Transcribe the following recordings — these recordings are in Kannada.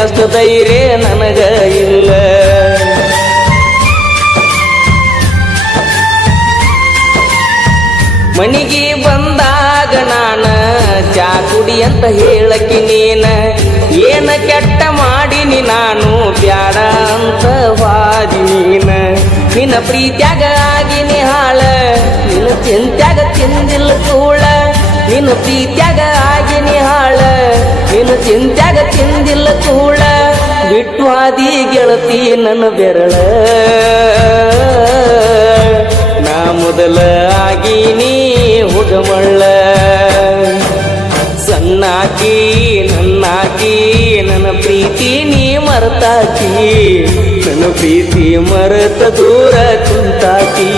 ನಿನ್ನಷ್ಟು ಧೈರ್ಯ ನನಗ ಇಲ್ಲ. ಮನಿಗೆ ಬಂದಾಗ ನಾನ ಚಾ ಕುಡಿ ಅಂತ ಹೇಳಕಿ ನೀನ, ಏನ ಕೆಟ್ಟ ಮಾಡಿನಿ ನಾನು ಬ್ಯಾಡ ಅಂತ ವಾದಿ ನೀನ. ನಿನ್ನ ಪ್ರೀತ್ಯಾಗ ಆಗಿನಿ ಹಾಳ, ನಿನ್ನ ಚಿಂತ್ಯಾಗ ತಿಂದಿಲ್ಲ ಕೂಳ. ನಿನ್ನ ಪ್ರೀತ್ಯಾಗ ಆಗಿನಿ ಹಾಳ, ನಿನ್ನ ಚಿಂತ್ಯಾಗ ತಿಂದಿಲ್ಲ ಕೂಳ. ಬಿಟ್ಟು ಹಾದಿ ಗೆಳತಿ ನನ್ನ ಬೆರಳ, ನಾ ಮೊದಲ ಆಗೀನಿ ಹುಡುಮಳ್ಳ. ಸಣ್ಣಾಕಿ ನನ್ನಾಕಿ ನನ್ನ ಪ್ರೀತಿ ನೀ ಮರೆತಾಕಿ, ನನ್ನ ಪ್ರೀತಿ ಮರೆತ ದೂರ ಕುಂತಾಕಿ.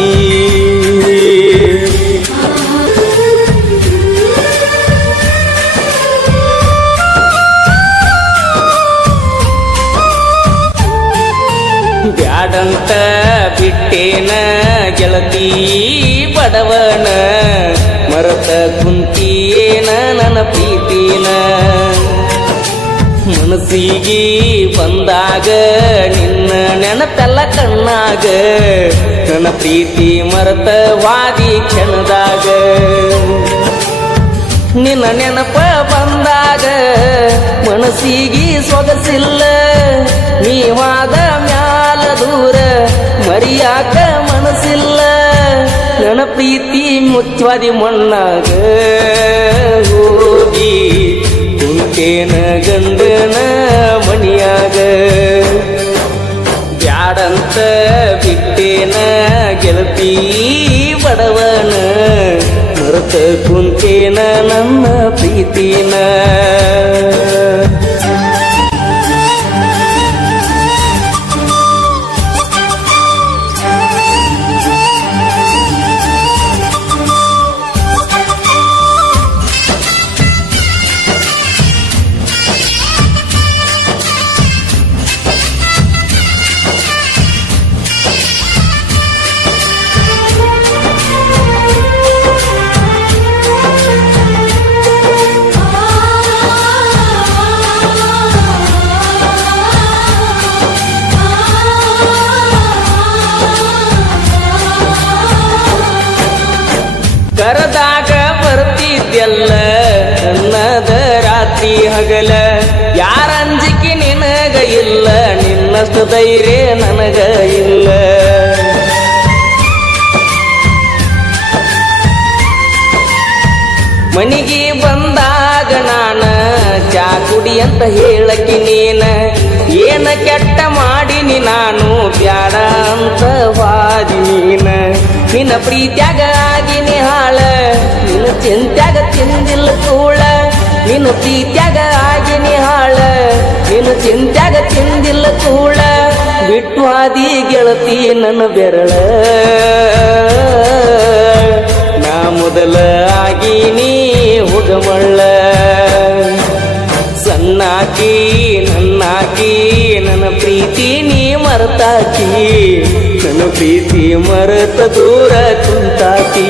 ಬ್ಯಾಡಂತ ಬಿಟ್ಟೇನ ಗೆಳತಿ ಬಡವನ, ಮರತ ಕುಂತಿಯೇನ ನನ್ನ ಪ್ರೀತಿನ. ಮನಸ್ಸಿಗೆ ಬಂದಾಗ ನಿನ್ನ ನೆನಪೆಲ್ಲ ಕಣ್ಣಾಗ, ನನ್ನ ಪ್ರೀತಿ ಮರತ ವಾದಿ ಕ್ಷಣದಾಗ. ನಿನ್ನ ನೆನಪ ಬಂದಾಗ ಮನಸ್ಸಿಗೆ ಸೊಗಸಿಲ್ಲ, ನೀವಾದ ಮ್ಯಾಲ ದೂರ ಮರಿಯಾಕ ಮನಸ್ಸಿಲ್ಲ. ನನ್ನ ಪ್ರೀತಿ ಮುಚ್ಚವಾದಿ ಮಣ್ಣಾಗ ಹೋಗಿ ಕುಂತೇನ ಗಂಡನ ಮಣಿಯಾಗ. ಬ್ಯಾಡಂತ ಬಿಟ್ಟೇನ ಗೆಳತಿ ಬಡವನ, ಮರೆತ ಕುಂತೇನ ನನ್ನ ಪ್ರೀತಿನ. ಕರದಾಗ ಬರ್ತಿದ್ಯಲ್ಲ ನನ್ನದ ರಾತ್ರಿ ಹಗಲ, ಯಾರ ಅಂಜಿಕೆ ನಿನಗ ಇಲ್ಲ, ನಿನ್ನಷ್ಟು ಧೈರ್ಯ ನನಗ ಇಲ್ಲ. ಮನಿಗೆ ಬಂದಾಗ ನಾನ ಚಾ ಕುಡಿ ಅಂತ ಹೇಳಕಿ ನೀನ, ಏನ ಕೆಟ್ಟ ಮಾಡಿನಿ ನಾನು ಬ್ಯಾಡ ಅಂತ ವಾದಿ ನೀನ. ನಿನ್ನ ಪ್ರೀತ್ಯಾಗ ಆಗಿನಿ ಹಾಳ, ನಿನ್ನ ಚಿಂತ್ಯಾಗ ತಿಂದಿಲ್ಲ ಕೂಳ. ನಿನ್ನ ಪ್ರೀತ್ಯಾಗ ಆಗಿನಿ ಹಾಳ, ನಿನ್ನ ಚಿಂತ್ಯಾಗ ತಿಂದಿಲ್ಲ ಕೂಳ. ಬಿಟ್ಟು ಹಾದಿ ಗೆಳತಿ ನನ್ನ ಬೆರಳ, ನಾ ಮೊದಲ ಆಗೀನಿ ಹುಡುಮಳ್ಳ. ಸಣ್ಣಾಕಿ ನನ್ನಾಕಿ ನನ್ನ ಪ್ರೀತಿ ನೀ ಮರೆತಾಕಿ, ನನ್ನ ಪ್ರೀತಿ ಮರೆತ ದೂರ ಕುಂತಾಕಿ.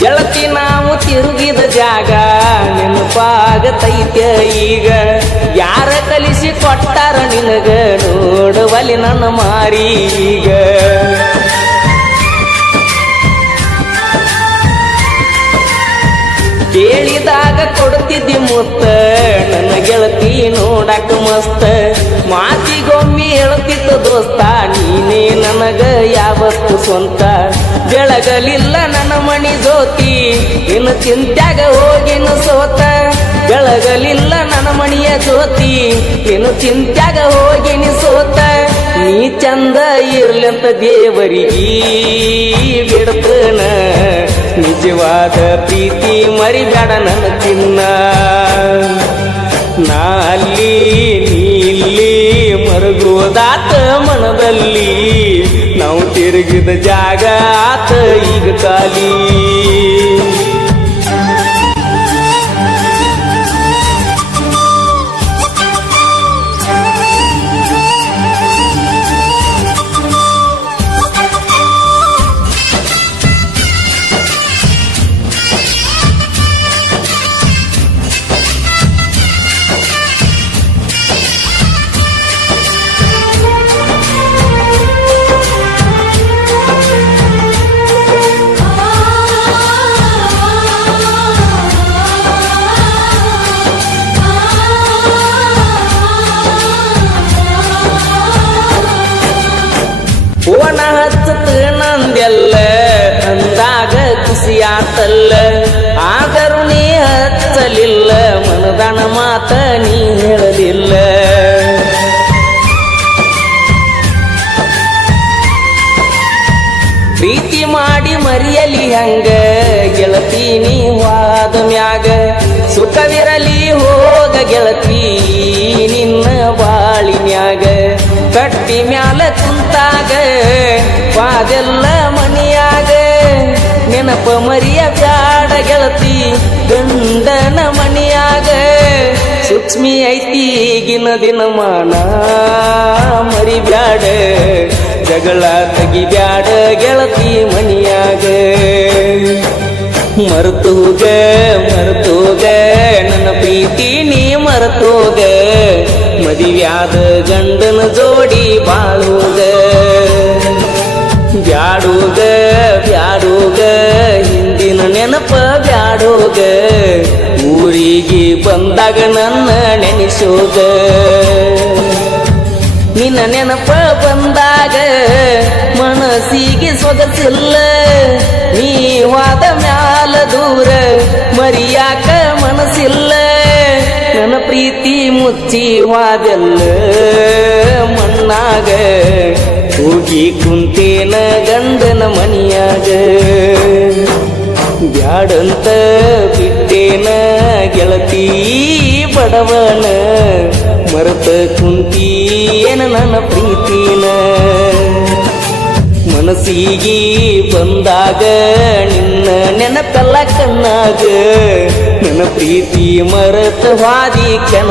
ಗೆಳತಿ ನಾವು ತಿರುಗಿದ ಜಾಗ ನೆನಪಾಗತೈತ್ಯ ಈಗ, ಯಾರ ಕಲಿಸಿ ಕೊಟ್ಟಾರ ನಿನಗ ನೋಡುವಲಿ ನನ್ನ ಮಾರೀಗ. ಕೇಳಿದಾಗ ಕೊಡ್ತಿದ್ದಿ ಮುತ್ತ ನನ್ನ ಗೆಳತಿ ನೋಡಾಕ ಮಸ್ತ, ಮಾತಿಗೊಮ್ಮೆ ಹೇಳ್ತಿತ್ತು ದೋಸ್ತ ನೀನೇ ನನಗ ಯಾವತ್ತು ಸ್ವಂತ. ಬೆಳಗಲಿಲ್ಲ ನನ್ನ ಮಣಿ ಜ್ಯೋತಿ ಇನ್ನು ಚಿಂತ್ಯಾಗ ಹೋಗಿನ ಸೋತ, ಬೆಳಗಲಿಲ್ಲ ನನ್ನ ಮಣಿಯ ಜ್ಯೋತಿ ಇನ್ನು ಚಿಂತ್ಯಾಗ ಹೋಗಿನಿ ಸೋತ. ನೀ ಚಂದ ಇರ್ಲಂತ ದೇವರಿಗೆ ಬಿಡ್ತನ ನಿಜವಾದ ಪ್ರೀತಿ ಮರಿಬೇಡ ನನ್ನ ಚಿನ್ನ ನಾ ಅಲ್ಲಿ ನೀಲ್ಲಿ ಮರುಗುವುದಾತ ಮನದಲ್ಲಿ ನಾವು ತಿರುಗಿದ ಜಾಗ ಆತ ಈಗ ಖಾಲಿ ಓಣ ಹಚ್ಚತ ನಂದೆಲ್ಲ ಅಂದಾಗ ಖುಷಿಯಾತಲ್ಲ ಆದರೂ ನೀ ಹಚ್ಚಲಿಲ್ಲ ಮನದನ ಮಾತ ನೀ ಹೇಳಲಿಲ್ಲ ಪ್ರೀತಿ ಮಾಡಿ ಮರಿಯಲಿ ಹಂಗ ಗೆಳತಿ ನೀ ವಾದ ಮ್ಯಾಗ ಸುಖವಿರಲಿ ಹೋಗ ಗೆಳತಿ ನಿನ್ನ ಬಾಳಿನ್ಯಾಗ ಕಟ್ಟಿ ಮ್ಯಾಲ ಕುಂತಾಗ ವಾದೆಲ್ಲ ಮನಿಯಾಗ ನೆನಪ ಮರಿಯ ಬ್ಯಾಡ ಗೆಳತಿ ಗಂಡನ ಮನಿಯಾಗ ಸೂಕ್ಷ್ಮಿ ಐತಿ ಈಗಿನ ದಿನಮಾನ ಮರಿಬ್ಯಾಡ ಜಗಳ ತೆಗಿಬ್ಯಾಡ ಗೆಳತಿ ಮನಿಯಾಗ ಮರ್ತೋಗ ನನ್ನ ಪ್ರೀತಿ ನೀ ಮರ್ತೋಗ ಮದಿವ್ಯಾದ ಗಂಡನ ಜೋಡಿ ಬಾಳೋಗ ಬ್ಯಾಡೋಗ ಹಿಂದಿನ ನೆನಪ ಬ್ಯಾಡೋಗ ಊರಿಗೆ ಬಂದಾಗ ನನ್ನ ನೆನೆಸೋಗ ನಿನ್ನ ನೆನಪ ಬಂದಾಗ ಮನಸ್ಸಿಗೆ ಸೊಗಸಿಲ್ಲ ನೀವಾದ ಮ್ಯಾಲ ದೂರ ಮರಿಯಾಕ ಮನಸ್ಸಿಲ್ಲ ನನ್ನ ಪ್ರೀತಿ ಮುಚ್ಚಿ ವಾದೆಲ್ಲ ಮಣ್ಣಾಗ ಹೋಗಿ ಕುಂತೇನ ಗಂಡನ ಮನಿಯಾಗ ಬ್ಯಾಡಂತ ಬಿಟ್ಟೇನ ಗೆಳತಿ ಬಡವನ ಮರೆತ ಕುಂತೀಯನ ನನ್ನ ಪ್ರೀತಿನ ಮನಸ್ಸಿಗೆ ಬಂದಾಗ ನಿನ್ನ ನೆನಪೆಲ್ಲ ಕಣ್ಣಾಗ ನನ್ನ ಪ್ರೀತಿ ಮರೆತ ಹಾದಿ ಕೆನ